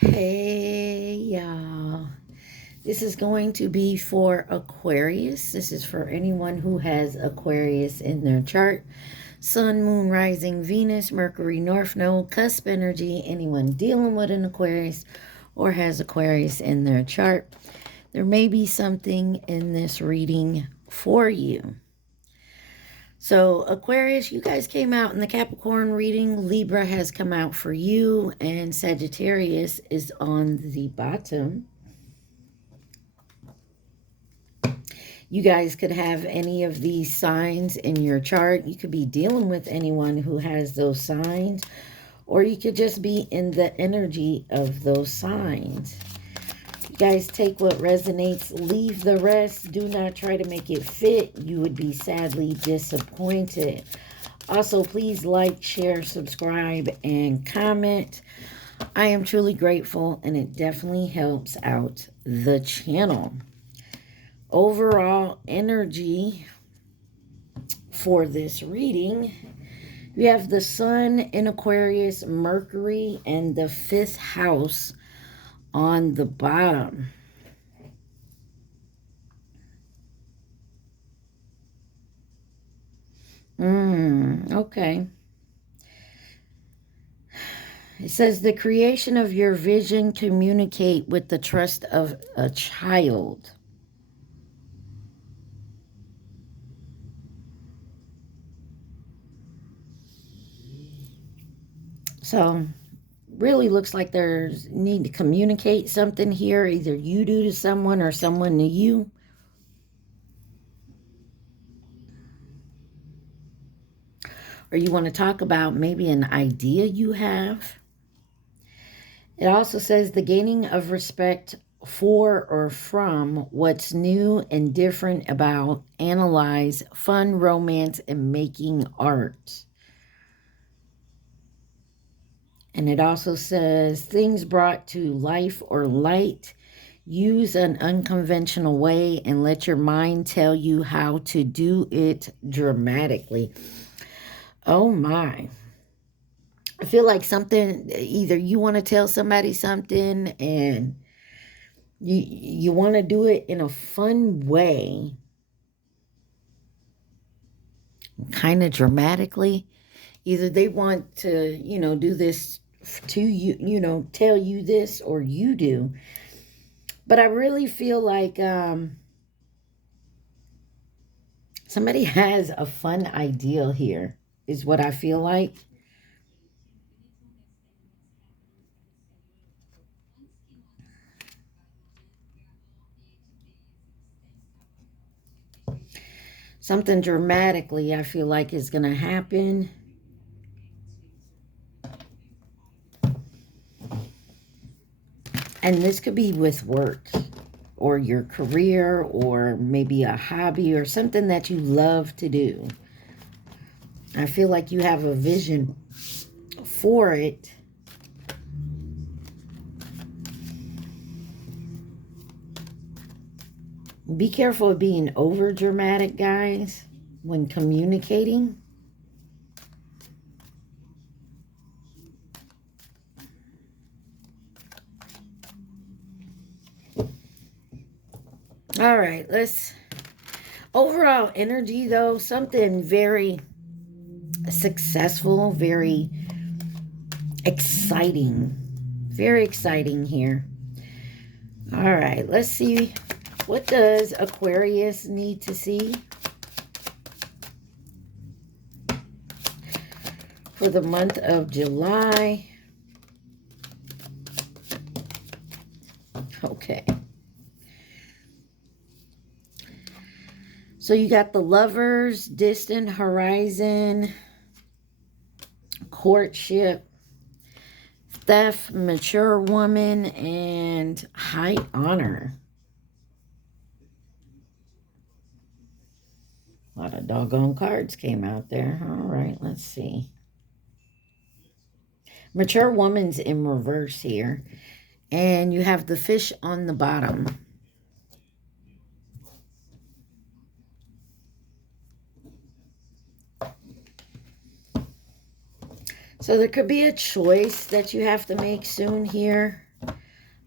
Hey, y'all. This is going to be for Aquarius. This is for anyone who has Aquarius in their chart. Sun, Moon, Rising, Venus, Mercury, North Node, cusp energy. Anyone dealing with an Aquarius or has Aquarius in their chart. There may be something in this reading for you. So Aquarius, you guys came out in the Capricorn reading. Libra has come out for you, and Sagittarius is on the bottom. You guys could have any of these signs in your chart. You could be dealing with anyone who has those signs, or you could just be in the energy of those signs. Guys, take what resonates, leave the rest. Do not try to make it fit. You would be sadly disappointed. Also, please like, share, subscribe, and comment. I am truly grateful, and it definitely helps out the channel. Overall energy for this reading, you have the Sun in Aquarius, Mercury, and the 5th house on the bottom. Okay. It says the creation of your vision, communicate with the trust of a child. So really looks like there's need to communicate something here. Either you do to someone or someone to you. Or you want to talk about maybe an idea you have. It also says the gaining of respect for or from what's new and different about, analyze, fun, romance, and making art. And it also says things brought to life or light. Use an unconventional way and let your mind tell you how to do it dramatically. Oh my. I feel like something, either you want to tell somebody something and you want to do it in a fun way, kind of dramatically. Either they want to, do this to you, tell you this, or you do. But I really feel like somebody has a fun ideal here, is what I feel like. Something dramatically, I feel like, is going to happen. And this could be with work or your career or maybe a hobby or something that you love to do. I feel like you have a vision for it. Be careful of being over dramatic, guys, when communicating. All right, let's... Overall energy, though, something very successful, very exciting. Very exciting here. All right, let's see. What does Aquarius need to see for the month of July? Okay. So you got the Lovers, distant horizon, courtship, theft, mature woman, and high honor. A lot of doggone cards came out there. All right, let's see. Mature woman's in reverse here. And you have the fish on the bottom. So there could be a choice that you have to make soon here.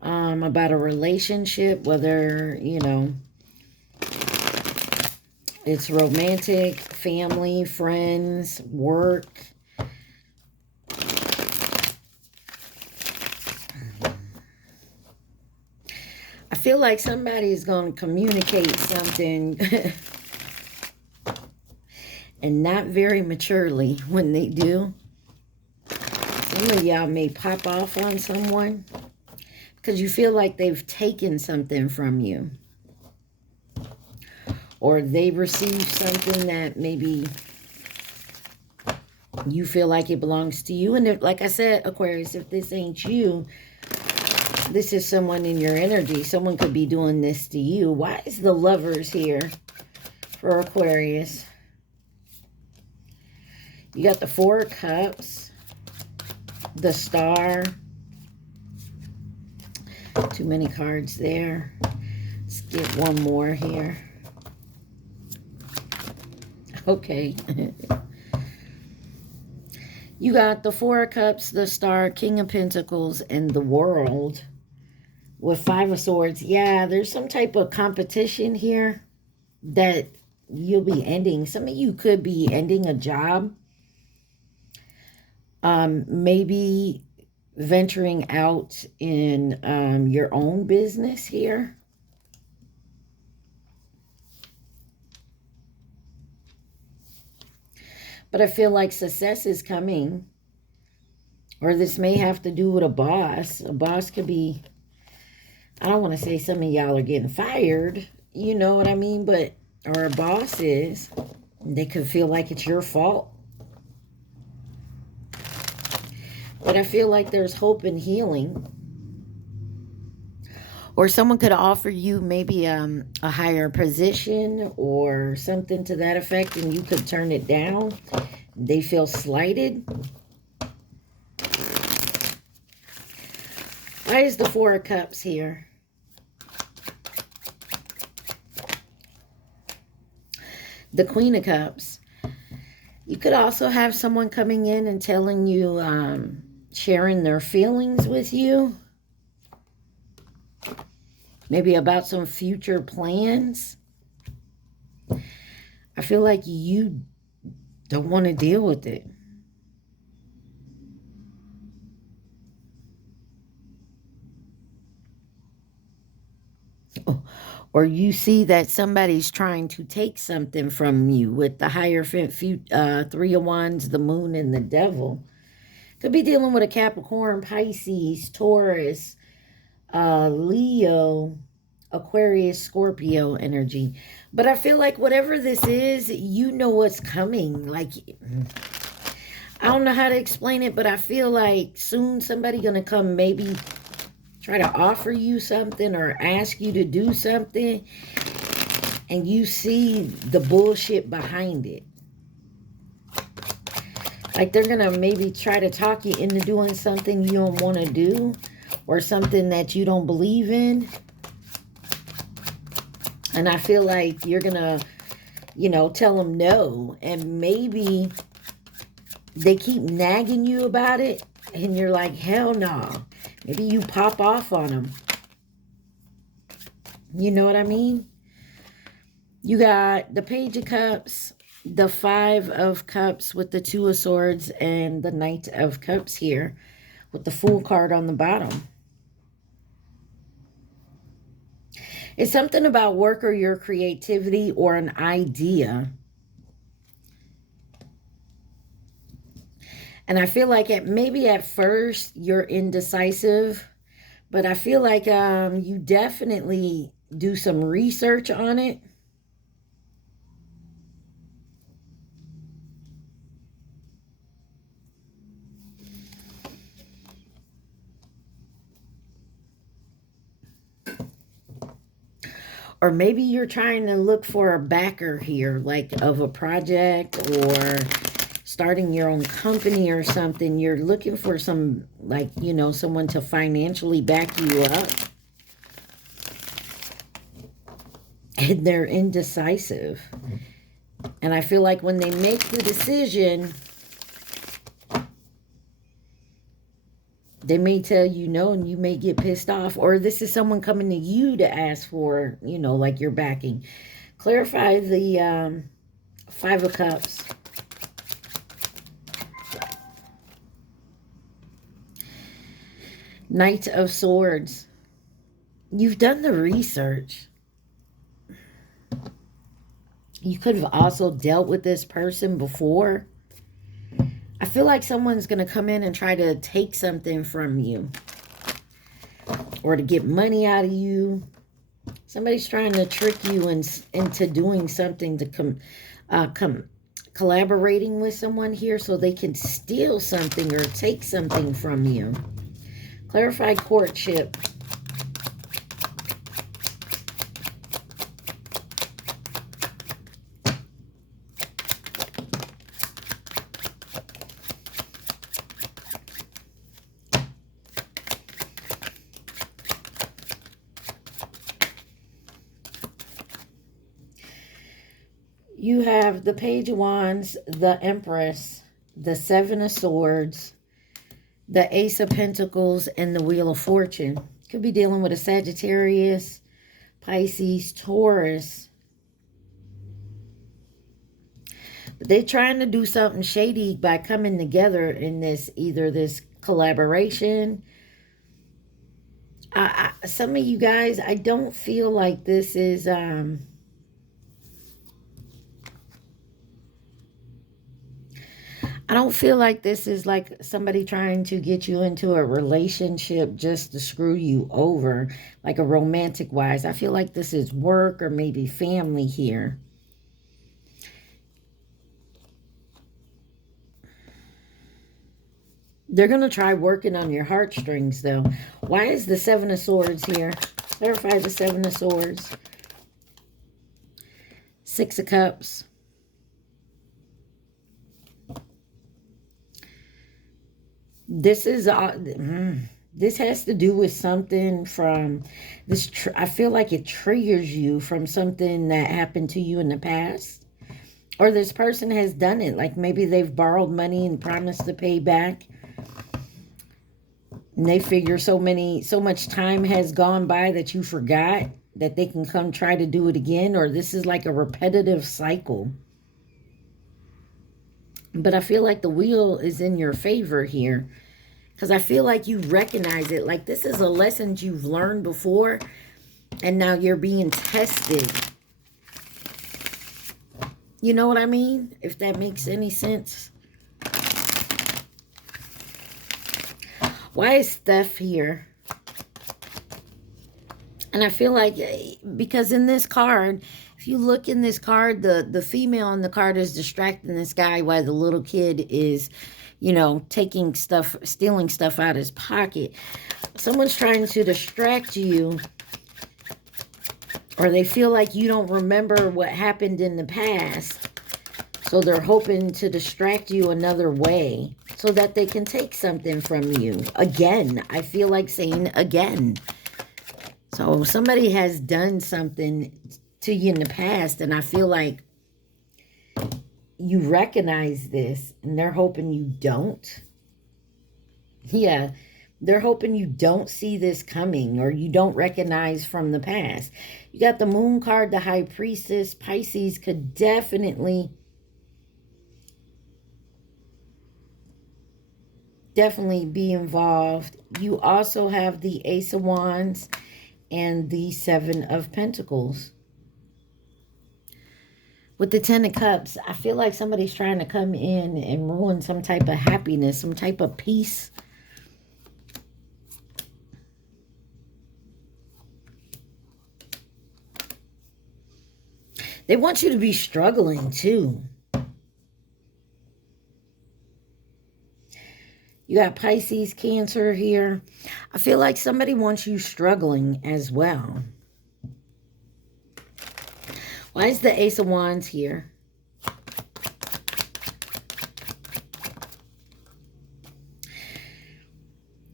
about a relationship, whether, you know, it's romantic, family, friends, work. I feel like somebody is going to communicate something and not very maturely when they do. Some of y'all may pop off on someone because you feel like they've taken something from you. Or they received something that maybe you feel like it belongs to you. And if, like I said, Aquarius, if this ain't you, this is someone in your energy. Someone could be doing this to you. Why is the Lovers here for Aquarius? You got the Four of Cups, the Star. Too many cards there. Let's get one more here. Okay. You got the Four of Cups, the Star, King of Pentacles, and the World with Five of Swords. Yeah, there's some type of competition here that you'll be ending. Some of you could be ending a job. Maybe venturing out in your own business here. But I feel like success is coming. Or this may have to do with a boss. A boss could be, I don't want to say some of y'all are getting fired. You know what I mean? But, or a boss is. They could feel like it's your fault. But I feel like there's hope and healing. Or someone could offer you maybe a higher position or something to that effect, and you could turn it down. They feel slighted. Why is the Four of Cups here? The Queen of Cups. You could also have someone coming in and telling you, sharing their feelings with you. Maybe about some future plans. I feel like you don't want to deal with it. Or you see that somebody's trying to take something from you with the Hierophant, Three of Wands, the Moon, and the Devil. Could be dealing with a Capricorn, Pisces, Taurus, Leo, Aquarius, Scorpio energy. But I feel like whatever this is, you know what's coming. Like, I don't know how to explain it, but I feel like soon somebody gonna come maybe try to offer you something or ask you to do something, and you see the bullshit behind it. Like they're gonna maybe try to talk you into doing something you don't want to do, or something that you don't believe in. And I feel like you're gonna, you know, tell them no. And maybe they keep nagging you about it, and you're like, hell no. Maybe you pop off on them. You know what I mean? You got the Page of Cups, the Five of Cups with the Two of Swords, and the Knight of Cups here with the Fool card on the bottom. It's something about work or your creativity or an idea. And I feel like maybe at first you're indecisive, but I feel like you definitely do some research on it. Or maybe you're trying to look for a backer here, like of a project or starting your own company or something. You're looking for some, like, you know, someone to financially back you up. And they're indecisive. And I feel like when they make the decision, They may tell you no and you may get pissed off. Or this is someone coming to you to ask for, you know, like your backing. Clarify the Five of Cups. Knight of Swords. You've done the research. You could have also dealt with this person before. I feel like someone's going to come in and try to take something from you. Or to get money out of you. Somebody's trying to trick you into doing something to collaborating with someone here so they can steal something or take something from you. Clarify courtship. You have the Page of Wands, the Empress, the Seven of Swords, the Ace of Pentacles, and the Wheel of Fortune. Could be dealing with a Sagittarius, Pisces, Taurus. But they're trying to do something shady by coming together in this, either this collaboration. Some of you guys, I don't feel like this is... I don't feel like this is like somebody trying to get you into a relationship just to screw you over, like a romantic wise. I feel like this is work or maybe family here. They're going to try working on your heartstrings, though. Why is the Seven of Swords here? Clarify the Seven of Swords. Six of Cups. This is this has to do with something from this. I feel like it triggers you from something that happened to you in the past, or this person has done it. Like maybe they've borrowed money and promised to pay back, and they figure so much time has gone by that you forgot that they can come try to do it again, or this is like a repetitive cycle. But I feel like the wheel is in your favor here. Because I feel like you recognize it. Like this is a lesson you've learned before. And now you're being tested. You know what I mean? If that makes any sense. Why is theft here? And I feel like, because in this card, if you look in this card, the female on the card is distracting this guy while the little kid is, you know, taking stuff, stealing stuff out of his pocket. Someone's trying to distract you, or they feel like you don't remember what happened in the past. So they're hoping to distract you another way so that they can take something from you. Again, I feel like saying again. So somebody has done something to you in the past, and I feel like you recognize this, and they're hoping you don't. Yeah, they're hoping you don't see this coming, or you don't recognize from the past. You got the Moon card, the High Priestess. Pisces could definitely be involved. You also have the Ace of Wands and the Seven of Pentacles. With the Ten of Cups, I feel like somebody's trying to come in and ruin some type of happiness, some type of peace. They want you to be struggling too. You got Pisces, Cancer here. I feel like somebody wants you struggling as well. Why is the Ace of Wands here?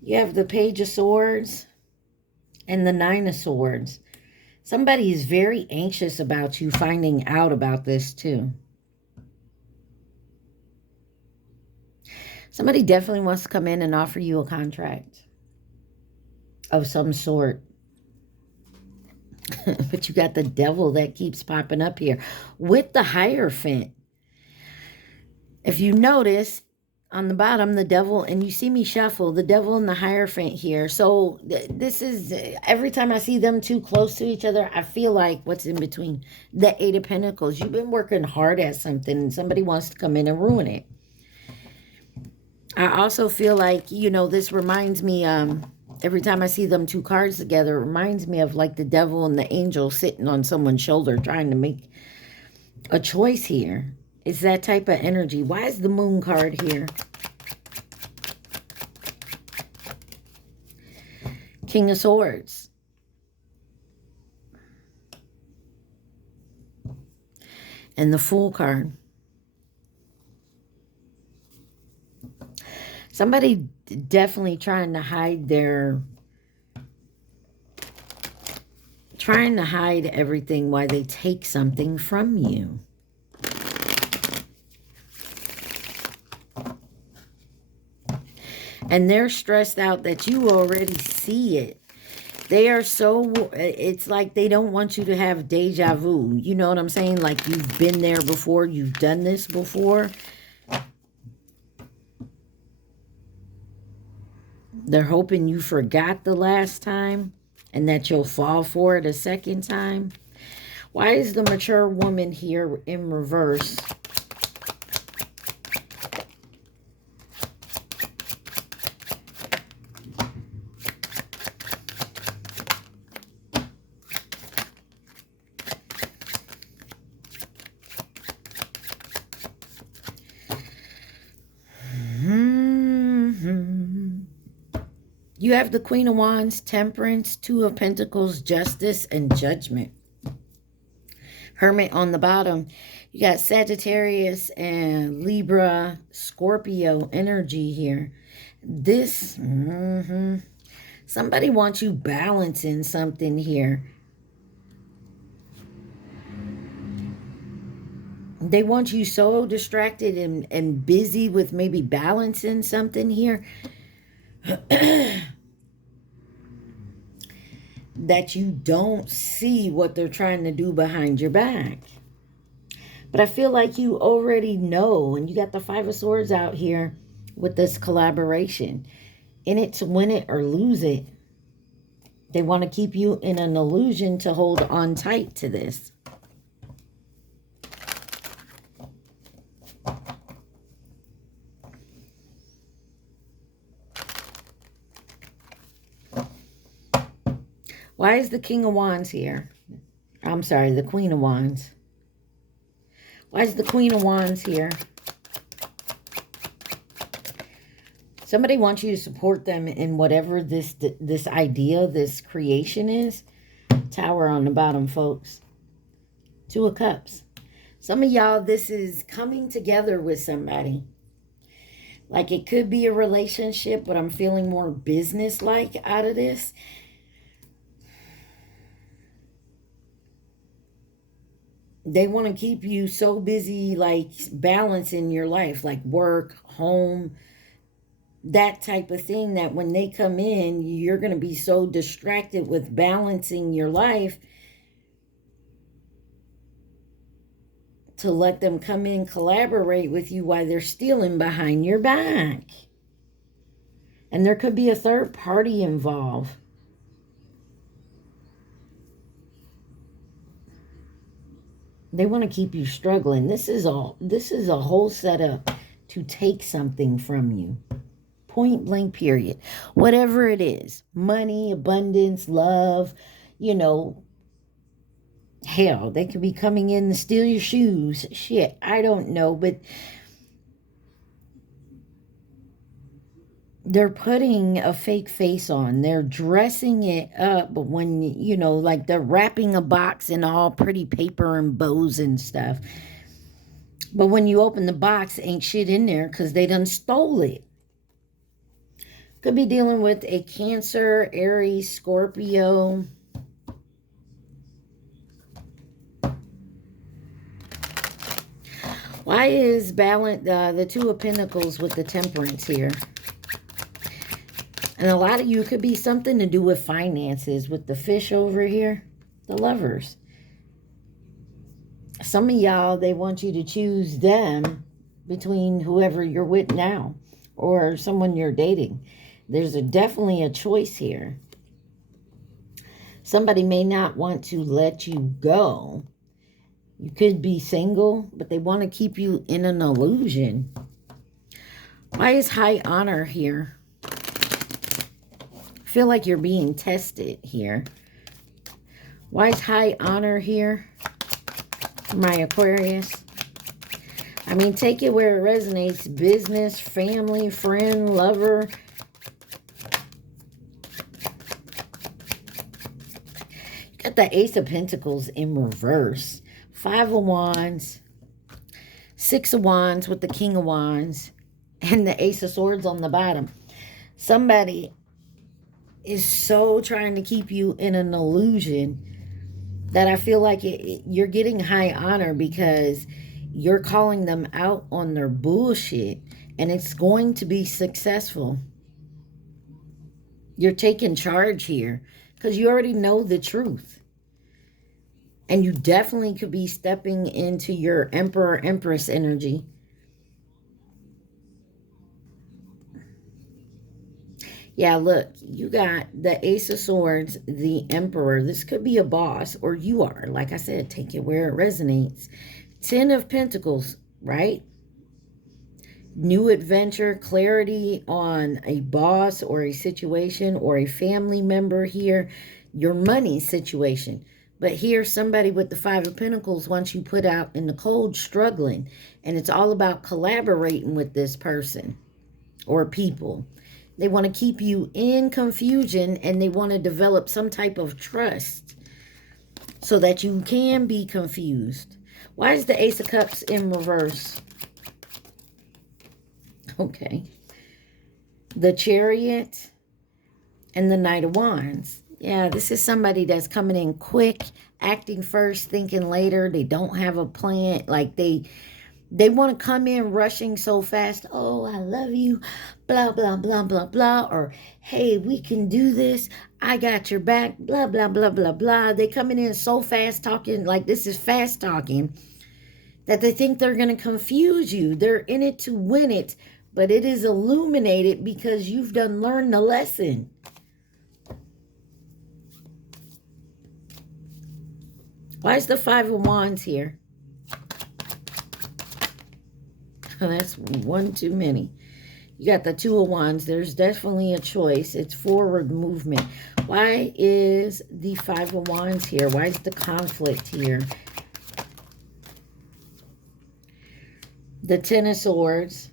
You have the Page of Swords and the Nine of Swords. Somebody is very anxious about you finding out about this too. Somebody definitely wants to come in and offer you a contract of some sort. But you got the devil that keeps popping up here with the Hierophant. If you notice on the bottom, the devil, and you see me shuffle, the devil and the Hierophant here. So this is, every time I see them too close to each other, I feel like what's in between? The Eight of Pentacles. You've been working hard at something and somebody wants to come in and ruin it. I also feel like, you know, this reminds me, every time I see them two cards together, it reminds me of like the devil and the angel sitting on someone's shoulder trying to make a choice here. It's that type of energy. Why is the Moon card here? King of Swords. And the Fool card. Somebody definitely trying to hide everything while they take something from you. And they're stressed out that you already see it. They are so, it's like they don't want you to have deja vu. You know what I'm saying? Like you've been there before, you've done this before. They're hoping you forgot the last time and that you'll fall for it a second time. Why is the mature woman here in reverse? You have the Queen of Wands, Temperance, Two of Pentacles, Justice, and Judgment. Hermit on the bottom. You got Sagittarius and Libra, Scorpio energy here. This, somebody wants you balancing something here. They want you so distracted and busy with maybe balancing something here. That you don't see what they're trying to do behind your back. But I feel like you already know, and you got the Five of Swords out here with this collaboration. In it to win it or lose it. They want to keep you in an illusion to hold on tight to this. Why is the King of Wands here? I'm sorry, the Queen of Wands. Why is the Queen of Wands here? Somebody wants you to support them in whatever this idea, this creation is. Tower on the bottom, folks. Two of Cups. Some of y'all, this is coming together with somebody. Like it could be a relationship, but I'm feeling more business-like out of this. They want to keep you so busy, like balancing your life, like work, home, that type of thing, that when they come in, you're going to be so distracted with balancing your life to let them come in, collaborate with you while they're stealing behind your back. And there could be a third party involved. They want to keep you struggling. This is a whole setup to take something from you. Point blank, period. Whatever it is. Money, abundance, love, you know. Hell, they could be coming in to steal your shoes. Shit, I don't know. But they're putting a fake face on. They're dressing it up. But when, you know, like they're wrapping a box in all pretty paper and bows and stuff. But when you open the box, ain't shit in there because they done stole it. Could be dealing with a Cancer, Aries, Scorpio. Why is balance the Two of Pentacles with the Temperance here? And a lot of you, could be something to do with finances with the fish over here. The Lovers. Some of y'all, they want you to choose them between whoever you're with now or someone you're dating. There's definitely a choice here. Somebody may not want to let you go. You could be single, but they want to keep you in an illusion. Why is High Honor here? I feel like you're being tested here. Why is High Honor here? My Aquarius. I mean, take it where it resonates. Business, family, friend, lover. You got the Ace of Pentacles in reverse. 5 of Wands. 6 of Wands with the King of Wands. And the Ace of Swords on the bottom. Somebody is so trying to keep you in an illusion that I feel like you're getting High Honor because you're calling them out on their bullshit. And it's going to be successful. You're taking charge here because you already know the truth. And you definitely could be stepping into your Emperor, Empress energy. Yeah, look, you got the Ace of Swords, the Emperor. This could be a boss, or you are. Like I said, take it where it resonates. 10 of Pentacles, right? New adventure, clarity on a boss or a situation or a family member here. Your money situation. But here, somebody with the 5 of Pentacles wants you put out in the cold, struggling. And it's all about collaborating with this person or people. They want to keep you in confusion and they want to develop some type of trust so that you can be confused. Why is the Ace of Cups in reverse? Okay. The Chariot and the Knight of Wands. Yeah, this is somebody that's coming in quick, acting first, thinking later. They don't have a plan. Like they want to come in rushing so fast. Oh, I love you. Blah, blah, blah, blah, blah. Or, hey, we can do this. I got your back. Blah, blah, blah, blah, blah. They coming in so fast talking. Like this is fast talking. That they think they're going to confuse you. They're in it to win it. But it is illuminated because you've done learned the lesson. Why is the 5 of Wands here? That's one too many. You got the 2 of Wands. There's definitely a choice. It's forward movement. Why is the 5 of Wands here? Why is the conflict here? The 10 of Swords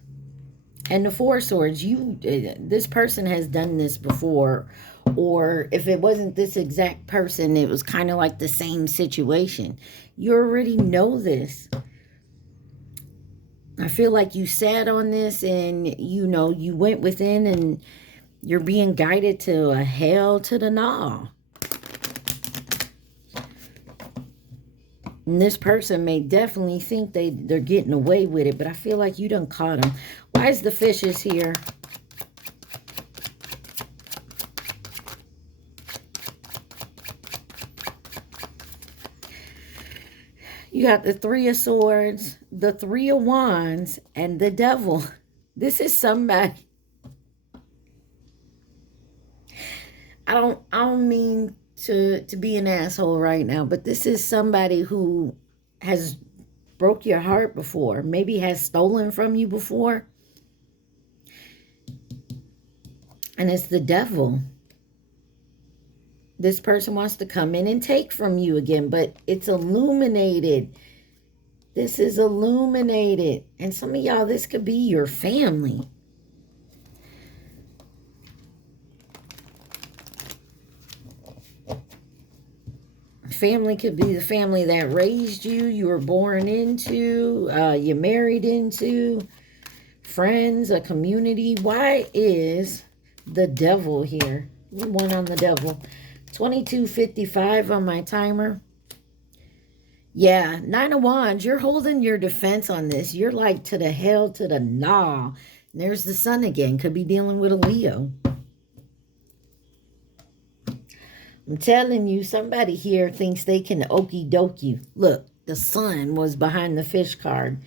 and the 4 of Swords. This person has done this before. Or if it wasn't this exact person, it was kind of like the same situation. You already know this. I feel like you sat on this and, you know, you went within and you're being guided to a hell to the gnaw. And this person may definitely think they're getting away with it, but I feel like you done caught them. Why is the Fishes here? You got the 3 of Swords, the 3 of Wands, and the Devil. This is somebody. I don't mean to be an asshole right now, but this is somebody who has broke your heart before, maybe has stolen from you before. And it's the Devil. This person wants to come in and take from you again, but it's illuminated. This is illuminated. And some of y'all, this could be your family. Family could be the family that raised you, you were born into, you married into, friends, a community. Why is the Devil here? One on the Devil. 22:55 on my timer. Yeah, Nine of Wands, you're holding your defense on this. You're like, to the hell, to the nah. There's the sun again. Could be dealing with a Leo. I'm telling you, somebody here thinks they can okie dokie. Look, the sun was behind the fish card.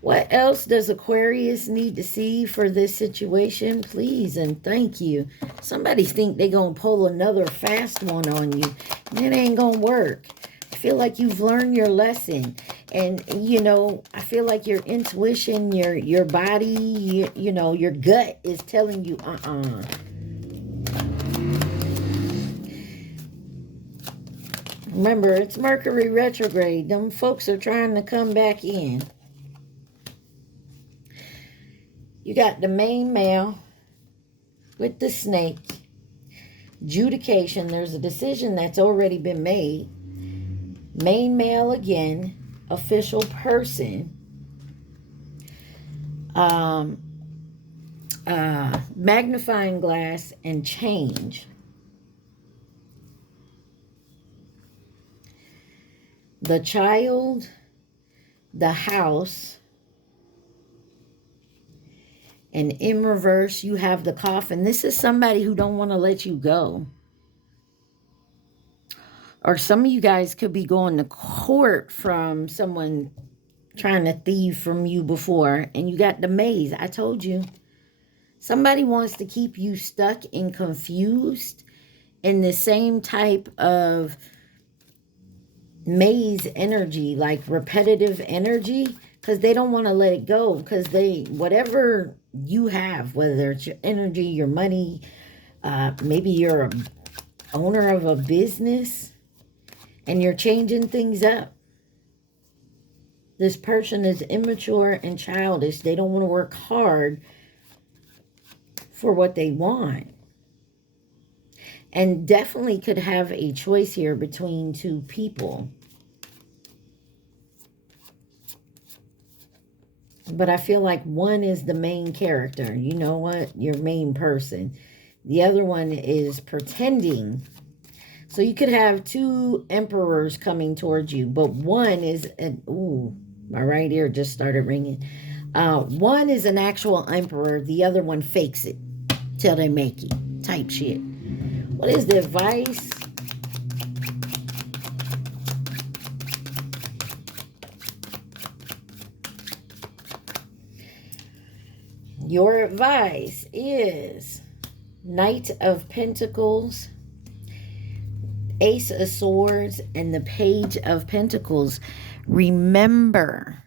What else does Aquarius need to see for this situation? Please and thank you. Somebody think they going to pull another fast one on you. And it ain't going to work. I feel like you've learned your lesson. And, you know, I feel like your intuition, your body, you know, your gut is telling you, Remember, it's Mercury retrograde. Them folks are trying to come back in. You got the main male with the snake. Adjudication. There's a decision that's already been made. Main male again. Official person. Magnifying glass and change. The child. The house. And in reverse, you have the coffin. This is somebody who don't want to let you go. Or some of you guys could be going to court from someone trying to thieve from you before. And you got the maze. I told you. Somebody wants to keep you stuck and confused in the same type of maze energy, like repetitive energy. Because they don't want to let it go. Because whatever you have, whether it's your energy, your money, maybe you're a owner of a business and you're changing things up. This person is immature and childish. They don't want to work hard for what they want. And definitely could have a choice here between two people. But I feel like one is the main character. You know what? Your main person. The other one is pretending. So you could have two emperors coming towards you. But one is... ooh, my right ear just started ringing. One is an actual emperor. The other one fakes it till they make it. Type shit. What is the advice? Your advice is Knight of Pentacles, Ace of Swords, and the Page of Pentacles. Remember,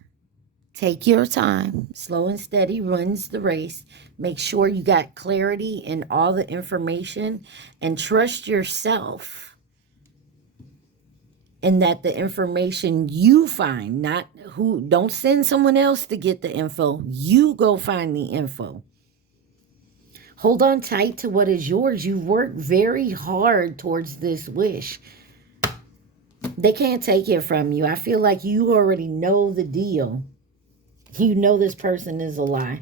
take your time. Slow and steady runs the race. Make sure you got clarity in all the information and trust yourself. And that the information you find, don't send someone else to get the info. You go find the info. Hold on tight to what is yours. You worked very hard towards this wish. They can't take it from you. I feel like you already know the deal. You know this person is a lie.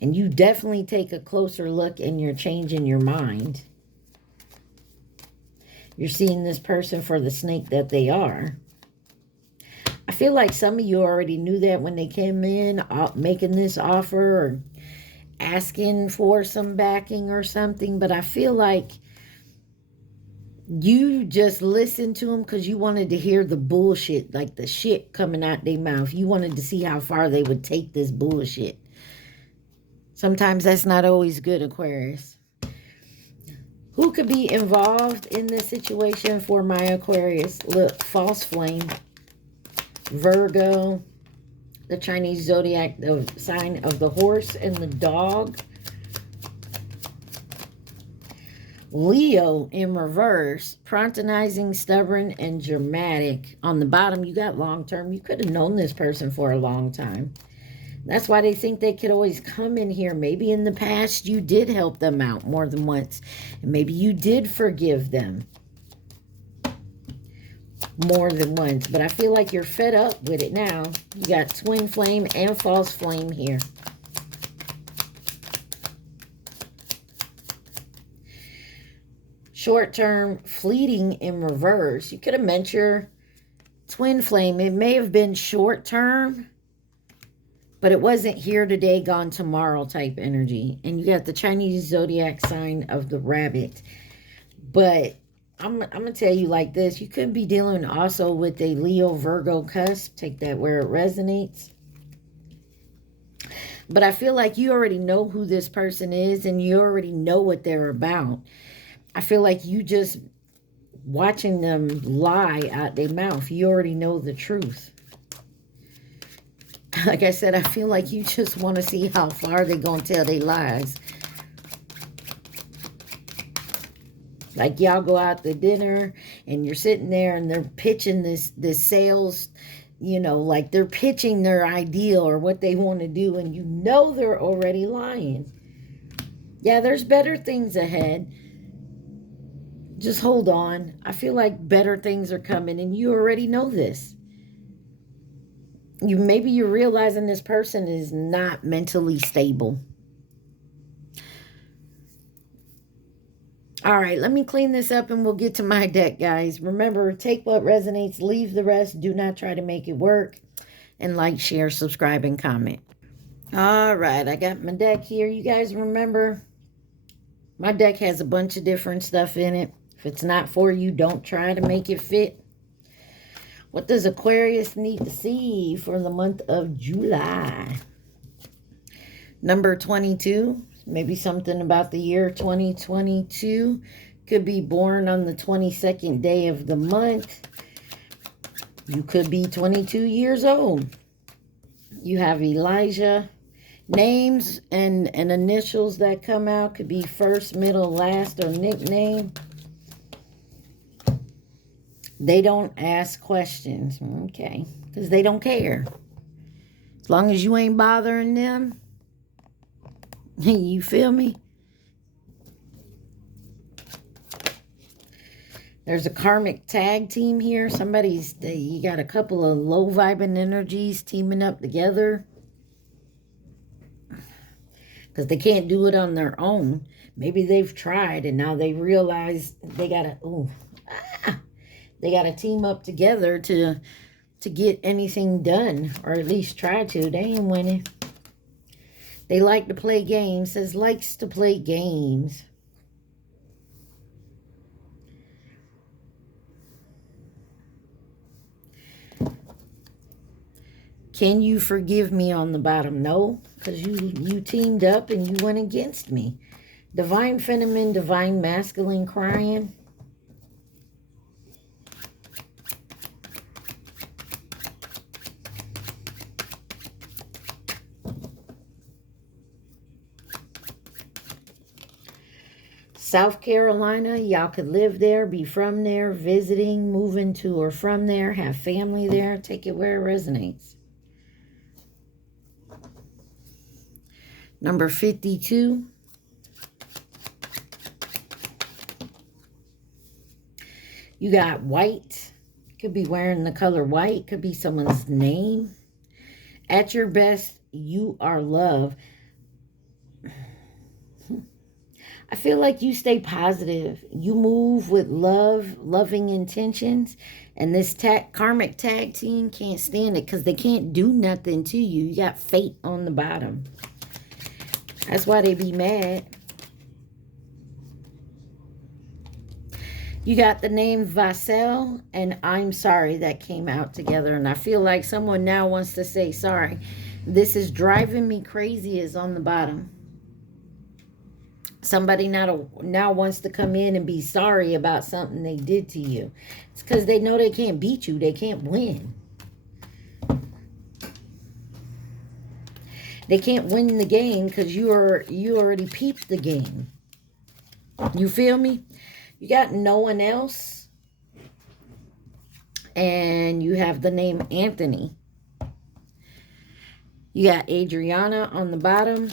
And you definitely take a closer look and you're changing your mind. You're seeing this person for the snake that they are. I feel like some of you already knew that when they came in, making this offer or asking for some backing or something. But I feel like you just listened to them because you wanted to hear the bullshit, like the shit coming out their mouth. You wanted to see how far they would take this bullshit. Sometimes that's not always good, Aquarius. Who could be involved in this situation for my Aquarius? Look, false flame, Virgo, the Chinese zodiac, the sign of the horse and the dog, Leo in reverse, fraternizing, stubborn, and dramatic. On the bottom, you got long term. You could have known this person for a long time. That's why they think they could always come in here. Maybe in the past you did help them out more than once. And maybe you did forgive them more than once. But I feel like you're fed up with it now. You got twin flame and false flame here. Short term, fleeting in reverse. You could have meant your twin flame. It may have been short term, but it wasn't here today, gone tomorrow type energy. And you got the Chinese zodiac sign of the rabbit. But I'm going to tell you like this. You could be dealing also with a Leo Virgo cusp. Take that where it resonates. But I feel like you already know who this person is and you already know what they're about. I feel like you just watching them lie out their mouth. You already know the truth. Like I said, I feel like you just want to see how far they're going to tell their lies. Like y'all go out to dinner and you're sitting there and they're pitching this sales, you know, like they're pitching their ideal or what they want to do, and you know they're already lying. Yeah, there's better things ahead. Just hold on. I feel like better things are coming and you already know this. Maybe you're realizing this person is not mentally stable. All right, let me clean this up and we'll get to my deck, guys. Remember, take what resonates, leave the rest. Do not try to make it work. And like, share, subscribe, and comment. All right, I got my deck here. You guys remember, my deck has a bunch of different stuff in it. If it's not for you, don't try to make it fit. What does Aquarius need to see for the month of July? Number 22. Maybe something about the year 2022. Could be born on the 22nd day of the month. You could be 22 years old. You have Elijah. Names and initials that come out could be first, middle, last, or nickname. They don't ask questions, okay, because they don't care. As long as you ain't bothering them, you feel me? There's a karmic tag team here. You got a couple of low vibing energies teaming up together. Because they can't do it on their own. Maybe they've tried and now they realize they gotta, they gotta team up together to get anything done, or at least try to. They ain't winning. They like to play games. Says likes to play games. Can you forgive me on the bottom? No, because you teamed up and you went against me. Divine feminine, divine masculine crying. South Carolina, y'all could live there, be from there, visiting, moving to or from there, have family there. Take it where it resonates. Number 52. You got white. Could be wearing the color white. Could be someone's name. At your best, you are love. I feel like you stay positive. You move with love, loving intentions. And this karmic tag team can't stand it because they can't do nothing to you. You got fate on the bottom. That's why they be mad. You got the name Vassell and I'm sorry that came out together. And I feel like someone now wants to say sorry. This is driving me crazy is on the bottom. Somebody now wants to come in and be sorry about something they did to you. It's because they know they can't beat you. They can't win. They can't win the game because you already peeped the game. You feel me? You got no one else. And you have the name Anthony. You got Adriana on the bottom.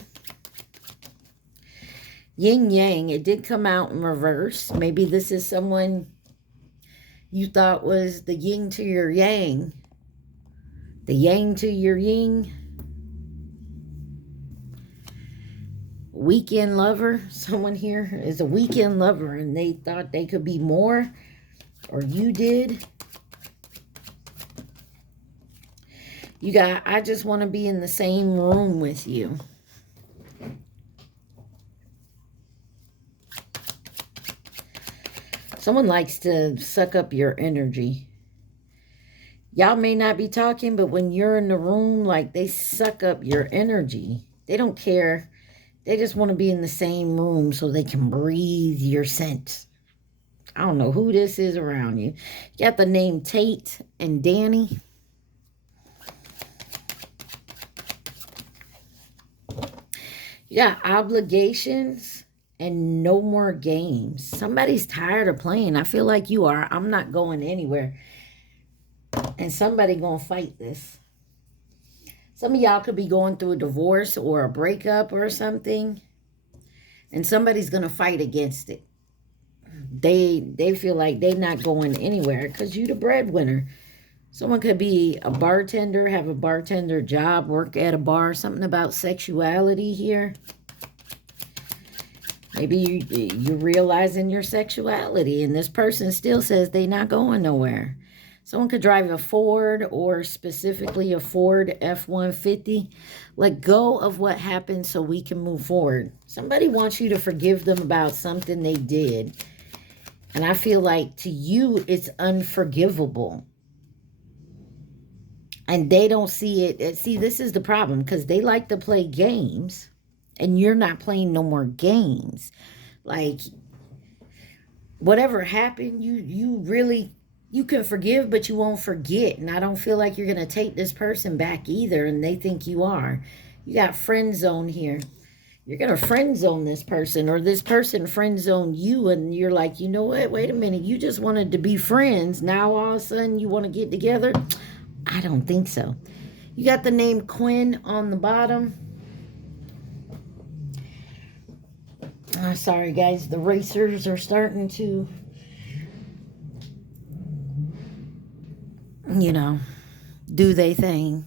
Yin Yang, it did come out in reverse. Maybe this is someone you thought was the yin to your yang. The yang to your yin. weekend lover. Someone here is a weekend lover and they thought they could be more, or you did. You got, I just want to be in the same room with you. Someone likes to suck up your energy. Y'all may not be talking, but when you're in the room, like, they suck up your energy. They don't care. They just want to be in the same room so they can breathe your scent. I don't know who this is around you. You got the name Tate and Danny. You got obligations and no more games. Somebody's tired of playing. I feel like you are. I'm not going anywhere. And somebody gonna fight this. Some of y'all could be going through a divorce or a breakup or something. And somebody's gonna fight against it. They feel like they're not going anywhere because you're the breadwinner. Someone could be a bartender, have a bartender job, work at a bar. Something about sexuality here. Maybe you're realizing your sexuality and this person still says they're not going nowhere. Someone could drive a Ford, or specifically a Ford F-150. Let go of what happened so we can move forward. Somebody wants you to forgive them about something they did. And I feel like to you, it's unforgivable. And they don't see it. See, this is the problem, because they like to play games. And you're not playing no more games. Like, whatever happened, you really... You can forgive, but you won't forget. And I don't feel like you're going to take this person back either. And they think you are. You got friend zone here. You're going to friend zone this person. Or this person friend zone you. And you're like, you know what? Wait a minute. You just wanted to be friends. Now all of a sudden you want to get together? I don't think so. You got the name Quinn on the bottom. Sorry, guys. The racers are starting to... you know, do they thing.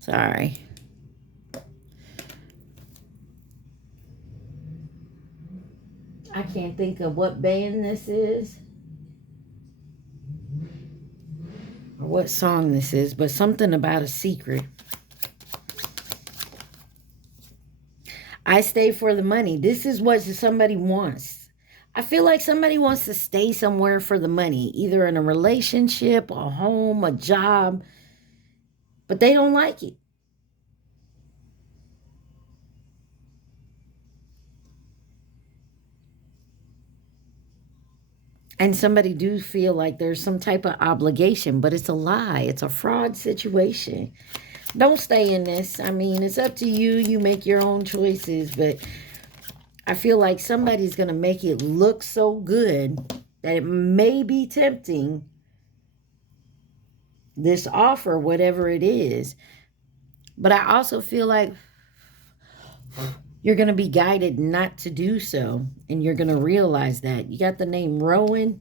Sorry. I can't think of what band this is. Or what song this is, but something about a secret. I stay for the money. This is what somebody wants. I feel like somebody wants to stay somewhere for the money. Either in a relationship, a home, a job. But they don't like it. And somebody do feel like there's some type of obligation. But it's a lie. It's a fraud situation. Don't stay in this. I mean, it's up to you. You make your own choices. But I feel like somebody's going to make it look so good that it may be tempting, this offer, whatever it is. But I also feel like you're going to be guided not to do so. And you're going to realize that. You got the name Rowan.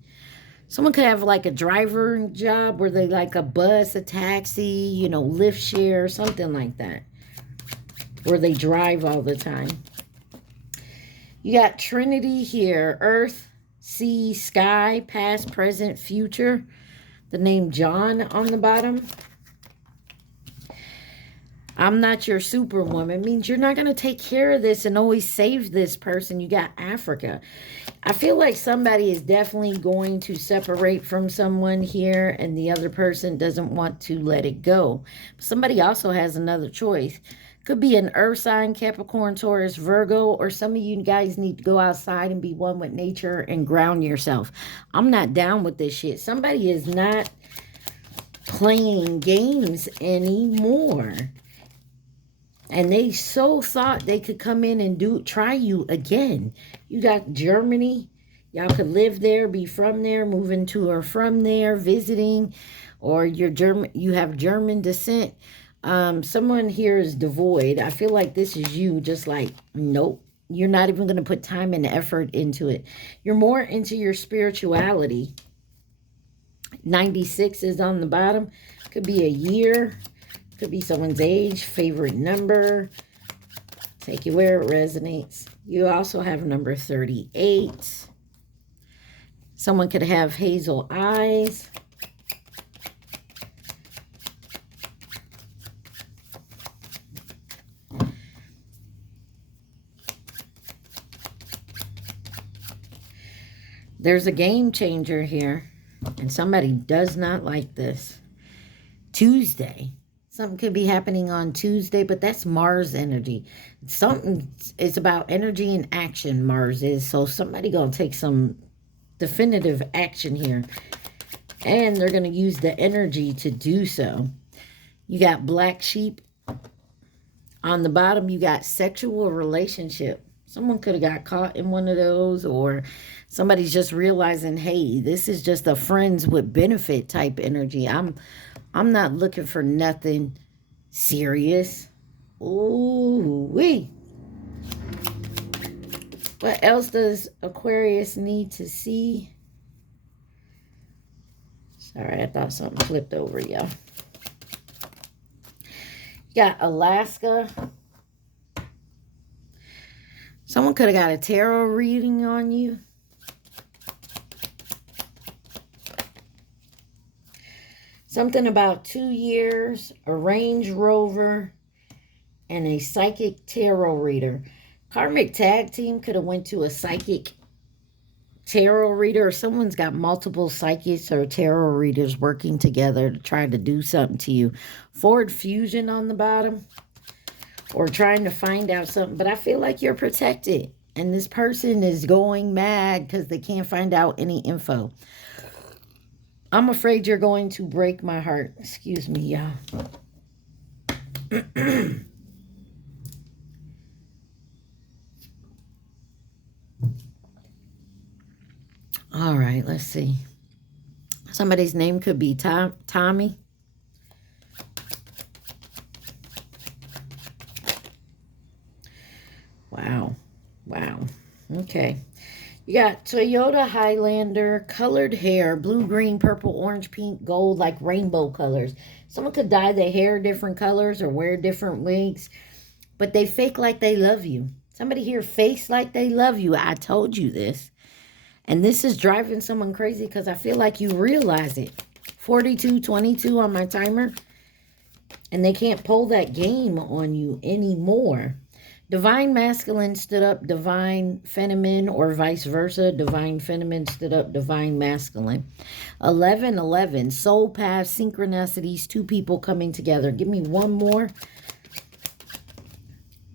Someone could have like a driver job where they like a bus, a taxi, you know, lift share, something like that. Where they drive all the time. You got Trinity here. Earth, sea, sky, past, present, future. The name John on the bottom. I'm not your superwoman. It means you're not going to take care of this and always save this person. You got Africa. I feel like somebody is definitely going to separate from someone here and the other person doesn't want to let it go. Somebody also has another choice. Could be an earth sign, Capricorn, Taurus, Virgo, or some of you guys need to go outside and be one with nature and ground yourself. I'm not down with this shit. Somebody is not playing games anymore. And they so thought they could come in and try you again. You got Germany. Y'all could live there, be from there, moving to or from there, visiting. Or you have German descent. Someone here is devoid. I feel like this is you just like, nope. You're not even going to put time and effort into it. You're more into your spirituality. 96 is on the bottom. Could be a year. Could be someone's age, favorite number. Take it where it resonates. You also have number 38. Someone could have hazel eyes. There's a game changer here, and somebody does not like this. Tuesday. Something could be happening on Tuesday, but that's Mars energy. Something is about energy and action, Mars is. So somebody going to take some definitive action here. And they're going to use the energy to do so. You got black sheep. On the bottom, you got sexual relationship. Someone could have got caught in one of those, or somebody's just realizing, hey, this is just a friends with benefit type energy. I'm not looking for nothing serious. Ooh wee. What else does Aquarius need to see? Sorry, I thought something flipped over, y'all. You got Alaska. Someone could have got a tarot reading on you. Something about 2 years, a Range Rover, and a psychic tarot reader. Karmic tag team could have went to a psychic tarot reader, or someone's got multiple psychics or tarot readers working together to try to do something to you. Ford Fusion on the bottom, or trying to find out something. But I feel like you're protected, and this person is going mad because they can't find out any info. I'm afraid you're going to break my heart. Excuse me, y'all. All right, let's see. Somebody's name could be Tommy. Wow. Wow. Okay. You got Toyota Highlander, colored hair, blue, green, purple, orange, pink, gold, like rainbow colors. Someone could dye their hair different colors or wear different wigs, but they fake like they love you. Somebody here fakes like they love you. I told you this. And this is driving someone crazy because I feel like you realize it. 4222 on my timer. And they can't pull that game on you anymore. Divine Masculine stood up Divine Feminine, or vice versa. Divine Feminine stood up Divine Masculine. 1111, soul path, synchronicities, two people coming together. Give me one more.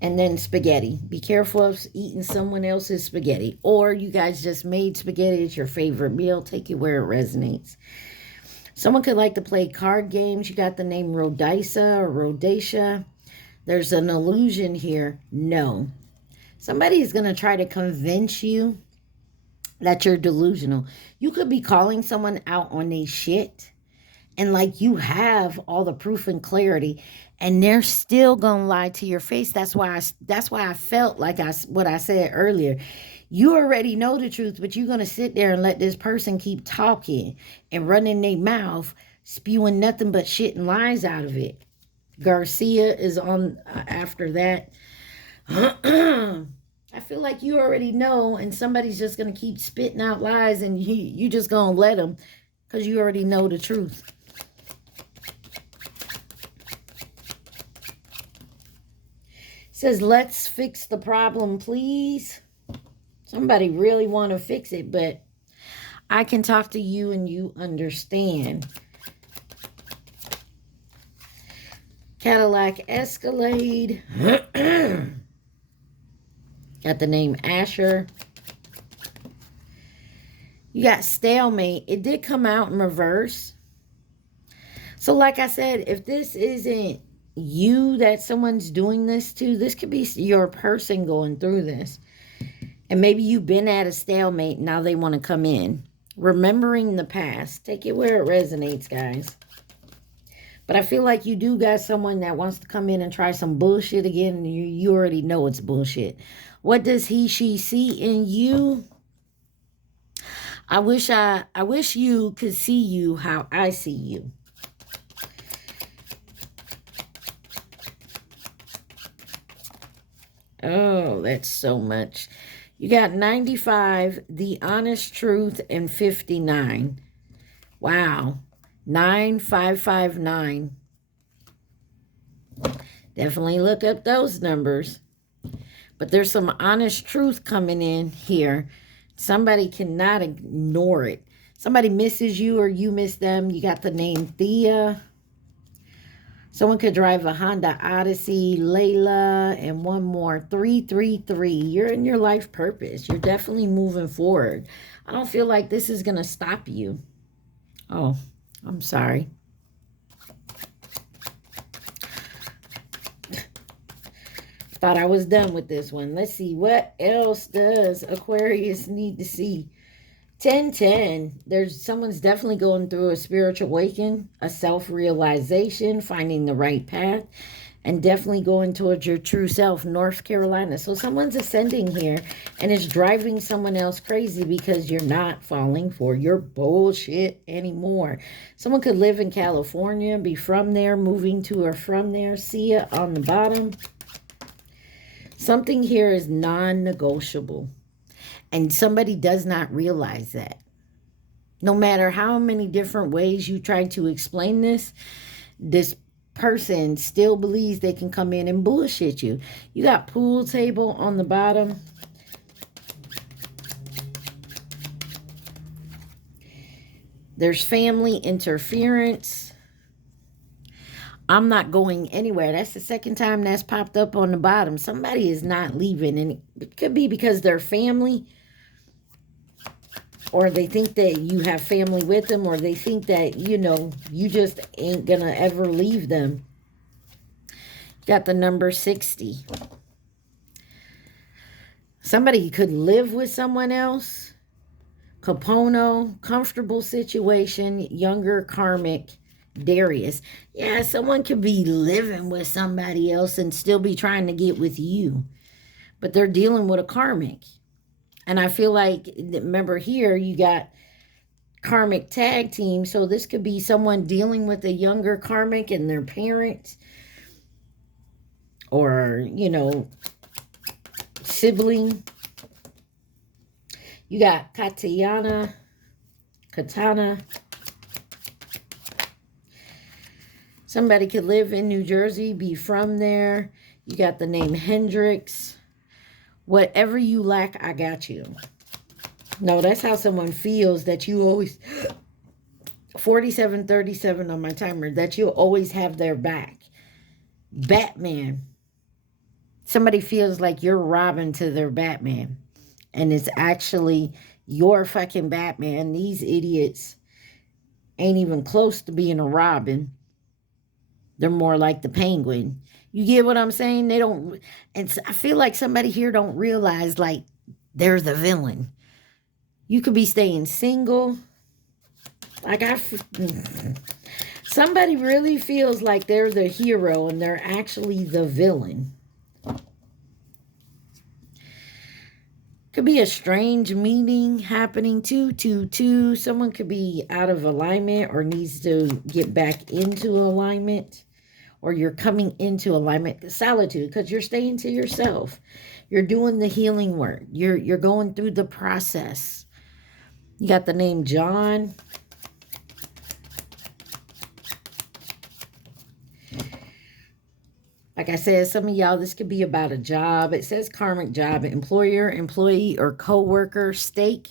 And then spaghetti. Be careful of eating someone else's spaghetti. Or you guys just made spaghetti. It's your favorite meal. Take it where it resonates. Someone could like to play card games. You got the name Rhodesia or Rhodesia. There's an illusion here. No. Somebody is going to try to convince you that you're delusional. You could be calling someone out on their shit, and like you have all the proof and clarity, and they're still going to lie to your face. That's why I felt like what I said earlier. You already know the truth, but you're going to sit there and let this person keep talking and running their mouth, spewing nothing but shit and lies out of it. Garcia is on after that. I feel like you already know, and somebody's just going to keep spitting out lies, and you just going to let them because you already know the truth. It says, let's fix the problem, please. Somebody really want to fix it, but I can talk to you and you understand. Cadillac Escalade. Got the name Asher. You got stalemate. It did come out in reverse. So like I said, if this isn't you that someone's doing this to, this could be your person going through this. And maybe you've been at a stalemate. Now they want to come in. Remembering the past. Take it where it resonates, guys. But I feel like you do got someone that wants to come in and try some bullshit again. And you already know it's bullshit. What does he, she see in you? I wish you could see you how I see you. Oh, that's so much. You got 95, the honest truth, and 59. Wow. 9559. Definitely look up those numbers. But there's some honest truth coming in here. Somebody cannot ignore it. Somebody misses you or you miss them. You got the name Thea. Someone could drive a Honda Odyssey, Layla, and one more. 333. You're in your life purpose. You're definitely moving forward. I don't feel like this is going to stop you. Oh, I'm sorry. Thought I was done with this one. Let's see. What else does Aquarius need to see? 1010. Someone's definitely going through a spiritual awakening, a self-realization, finding the right path, and definitely going towards your true self, North Carolina. So someone's ascending here and it's driving someone else crazy because you're not falling for your bullshit anymore. Someone could live in California, be from there, moving to or from there. See ya on the bottom. Something here is non-negotiable. And somebody does not realize that. No matter how many different ways you try to explain this person still believes they can come in and bullshit you. You got pool table on the bottom. There's family interference. I'm not going anywhere. That's the second time that's popped up on the bottom. Somebody is not leaving. And it could be because they're family. Or they think that you have family with them. Or they think that, you know, you just ain't going to ever leave them. Got the number 60. Somebody could live with someone else. Capono, comfortable situation, younger karmic. Darius. Yeah, someone could be living with somebody else and still be trying to get with you. But they're dealing with a karmic. And I feel like, remember here, you got karmic tag team. So this could be someone dealing with a younger karmic and their parents. Or, you know, sibling. You got Katana. Somebody could live in New Jersey, be from there. You got the name Hendrix. Whatever you lack, I got you. No, that's how someone feels, that you always... 4737 on my timer. That you always have their back. Batman. Somebody feels like you're Robin to their Batman. And it's actually your fucking Batman. These idiots ain't even close to being a Robin. They're more like the Penguin. You get what I'm saying? They don't... And I feel like somebody here don't realize, like, they're the villain. You could be staying single. Like, somebody really feels like they're the hero and they're actually the villain. Could be a strange meeting happening. 222. Someone could be out of alignment or needs to get back into alignment. Or you're coming into alignment. Solitude, because you're staying to yourself. You're doing the healing work. You're going through the process. You got the name John. Like I said, some of y'all, this could be about a job. It says karmic job. Employer, employee, or co-worker. Steak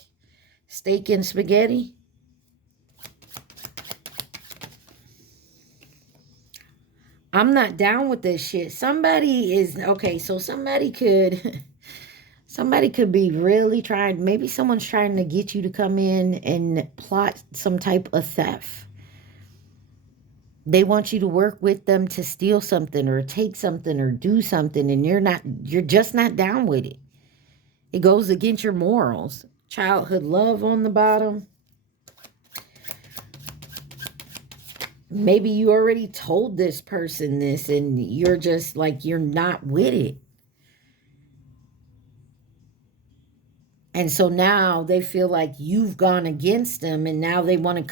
and spaghetti. I'm not down with this shit. Somebody is... Okay, so somebody could... Somebody could be really trying... Maybe someone's trying to get you to come in and plot some type of theft. They want you to work with them to steal something or take something or do something, and you're just not down with it. It goes against your morals. Childhood love on the bottom. Maybe you already told this person this and you're just like, you're not with it. And so now they feel like you've gone against them, and now they want to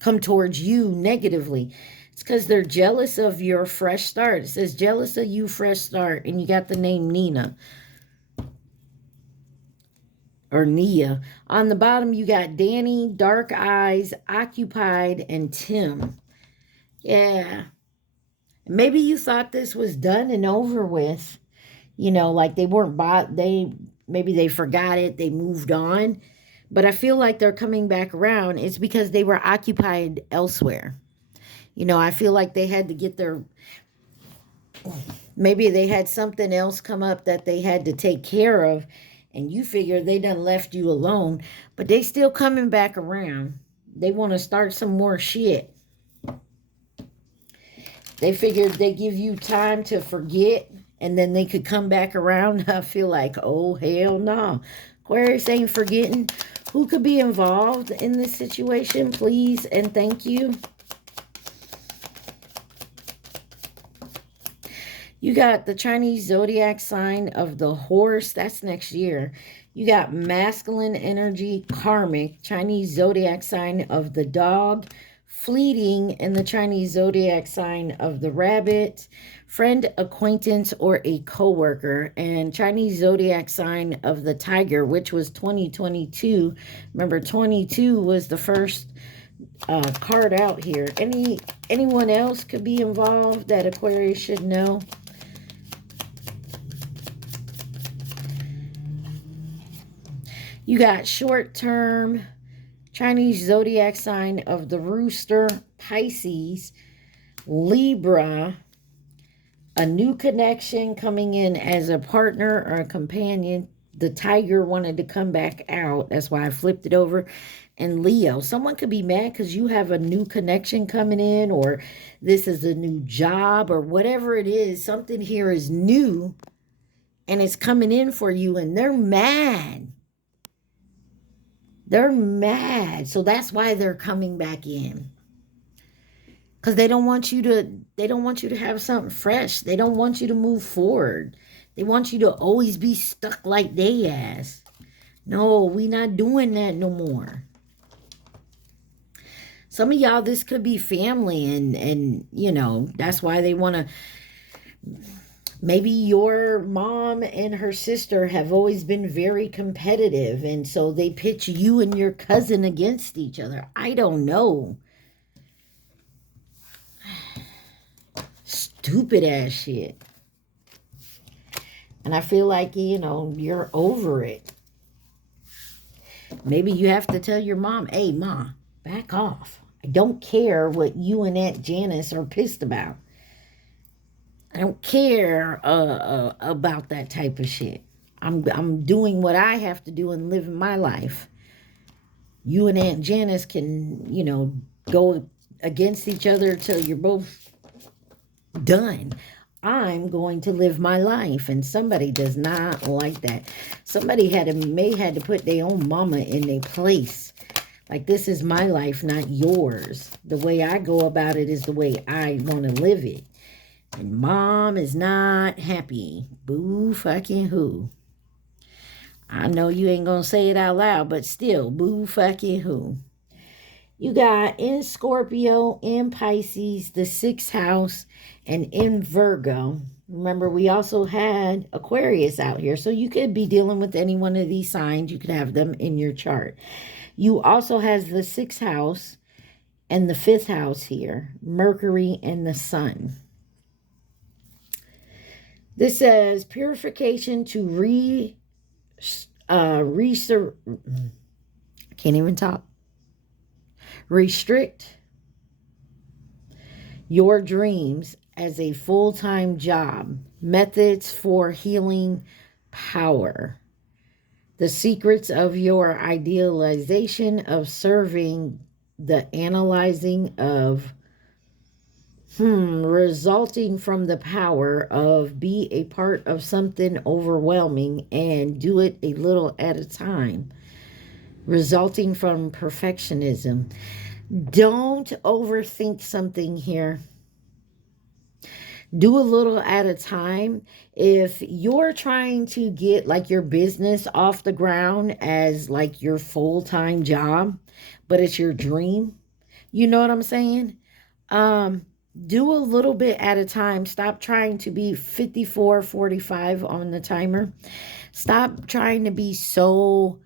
come towards you negatively. It's because they're jealous of your fresh start. It says jealous of you, fresh start, and you got the name Nina or Nia. On the bottom, you got Danny, Dark Eyes, Occupied, and Tim. Yeah. Maybe you thought this was done and over with. You know, like they weren't maybe they forgot it, they moved on. But I feel like they're coming back around. It's because they were occupied elsewhere. You know, I feel like they had to get maybe they had something else come up that they had to take care of, and you figure they done left you alone, but they still coming back around. They want to start some more shit. They figured they give you time to forget, and then they could come back around. I feel like, oh, hell no. Aquarius ain't forgetting. Who could be involved in this situation, please and thank you? You got the Chinese zodiac sign of the horse. That's next year. You got masculine energy, karmic, Chinese zodiac sign of the dog, fleeting, and the Chinese zodiac sign of the rabbit, friend, acquaintance, or a coworker, and Chinese zodiac sign of the tiger, which was 2022. Remember, 22 was the first card out here. Anyone else could be involved that Aquarius should know? You got short-term, Chinese zodiac sign of the rooster, Pisces, Libra, a new connection coming in as a partner or a companion. The tiger wanted to come back out. That's why I flipped it over. And Leo. Someone could be mad because you have a new connection coming in, or this is a new job, or whatever it is. Something here is new and it's coming in for you, and they're mad. They're mad. So that's why they're coming back in. Because they don't want you to have something fresh. They don't want you to move forward. They want you to always be stuck like they ass. No, we not doing that no more. Some of y'all, this could be family, and you know, that's why they want to. Maybe your mom and her sister have always been very competitive, and so they pitch you and your cousin against each other. I don't know. Stupid ass shit. And I feel like, you know, you're over it. Maybe you have to tell your mom, hey, Ma, back off. I don't care what you and Aunt Janice are pissed about. I don't care about that type of shit. I'm doing what I have to do and living my life. You and Aunt Janice can, you know, go against each other till you're both done. I'm going to live my life, and somebody does not like that. Somebody may had to put their own mama in their place. Like, this is my life, not yours. The way I go about it is the way I want to live it. And mom is not happy. Boo fucking who. I know you ain't gonna say it out loud, but still, boo fucking who. You got in Scorpio, in Pisces, the 6th house, and in Virgo. Remember, we also had Aquarius out here. So you could be dealing with any one of these signs. You could have them in your chart. You also has the 6th house and the 5th house here. Mercury and the Sun. This says purification to I can't even talk. Restrict your dreams as a full-time job. Methods for healing power. The secrets of your idealization of serving, the analyzing of resulting from the power of be a part of something overwhelming and do it a little at a time. Resulting from perfectionism. Don't overthink something here. Do a little at a time. If you're trying to get like your business off the ground as like your full-time job, but it's your dream, you know what I'm saying? Um, do a little bit at a time. Stop trying to be 54:45 on the timer. Stop trying to be so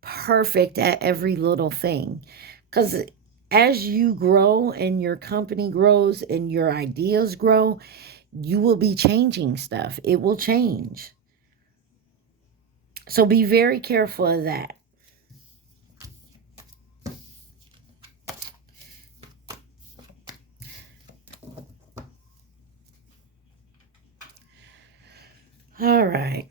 perfect at every little thing. Because as you grow and your company grows and your ideas grow, you will be changing stuff. It will change. So be very careful of that. All right.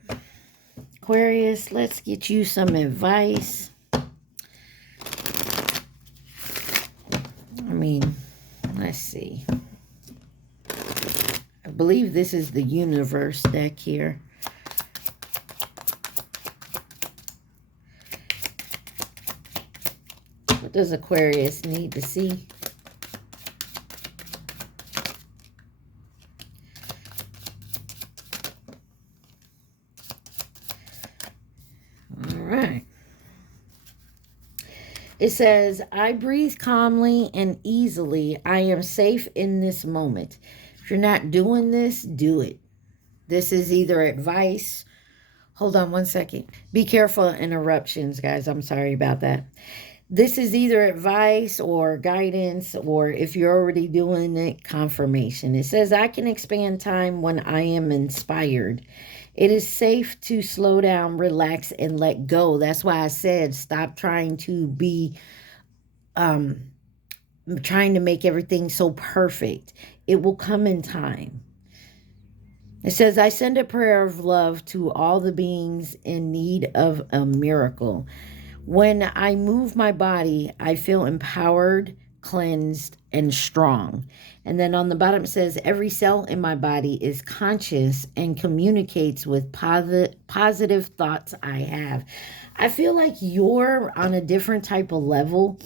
Aquarius, let's get you some advice. I mean, let's see. I believe this is the universe deck here. What does Aquarius need to see? All right. It says, I breathe calmly and easily. I am safe in this moment. If you're not doing this, do it. This is either advice. Hold on one second. Be careful of interruptions, guys. I'm sorry about that. This is either advice or guidance, or if you're already doing it, confirmation. It says, I can expand time when I am inspired. It is safe to slow down, relax, and let go. That's why I said stop trying to be, trying to make everything so perfect. It will come in time. It says, I send a prayer of love to all the beings in need of a miracle. When I move my body, I feel empowered, cleansed, and strong. And then on the bottom it says, every cell in my body is conscious and communicates with positive thoughts I have. I feel like you're on a different type of level.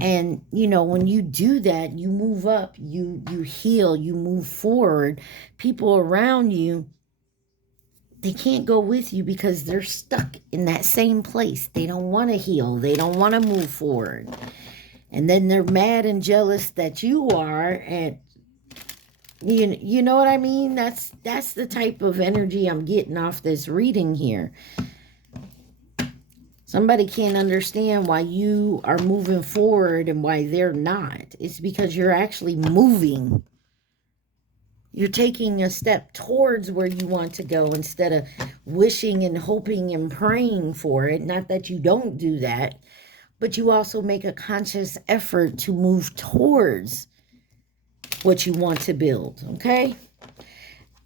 And, you know, when you do that, you move up, you heal, you move forward. People around you, they can't go with you because they're stuck in that same place. They don't want to heal. They don't want to move forward. And then they're mad and jealous that you are. And you know what I mean? That's the type of energy I'm getting off this reading here. Somebody can't understand why you are moving forward and why they're not. It's because you're actually moving. You're taking a step towards where you want to go instead of wishing and hoping and praying for it. Not that you don't do that, but you also make a conscious effort to move towards what you want to build, okay?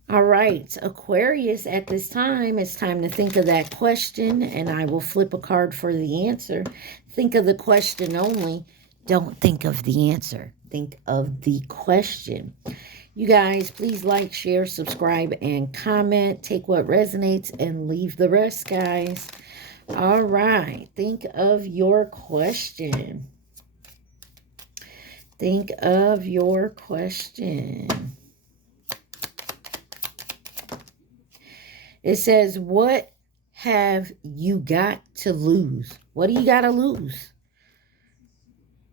All right, Aquarius, at this time, it's time to think of that question, and I will flip a card for the answer. Think of the question only. Don't think of the answer. Think of the question. You guys, please like, share, subscribe, and comment. Take what resonates and leave the rest, guys. All right, think of your question. Think of your question. It says, what have you got to lose? What do you got to lose?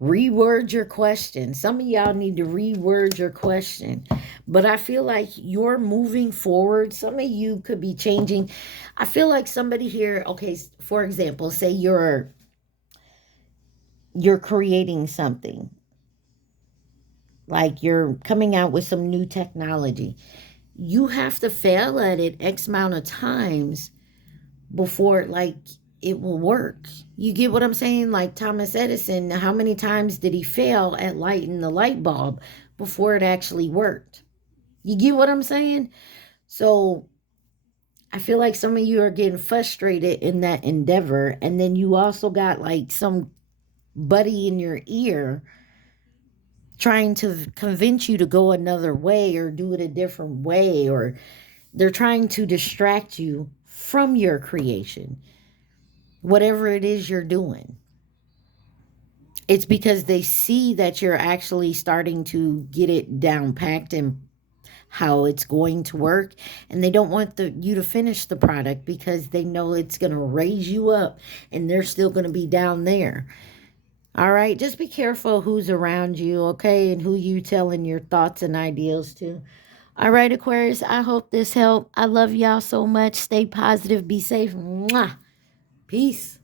Reword your question. Some of y'all need to reword your question. But I feel like you're moving forward. Some of you could be changing. I feel like somebody here, okay, for example, say you're creating something. Like you're coming out with some new technology. You have to fail at it X amount of times before, like, it will work. You get what I'm saying? Like Thomas Edison, how many times did he fail at lighting the light bulb before it actually worked? You get what I'm saying? So I feel like some of you are getting frustrated in that endeavor. And then you also got like some buddy in your ear trying to convince you to go another way or do it a different way, or they're trying to distract you from your creation, whatever it is you're doing. It's because they see that you're actually starting to get it down packed and how it's going to work, and they don't want you to finish the product because they know it's going to raise you up and they're still going to be down there. All right, just be careful who's around you, okay, and who you telling your thoughts and ideals to. All right, Aquarius, I hope this helped. I love y'all so much. Stay positive, be safe. Mwah. Peace.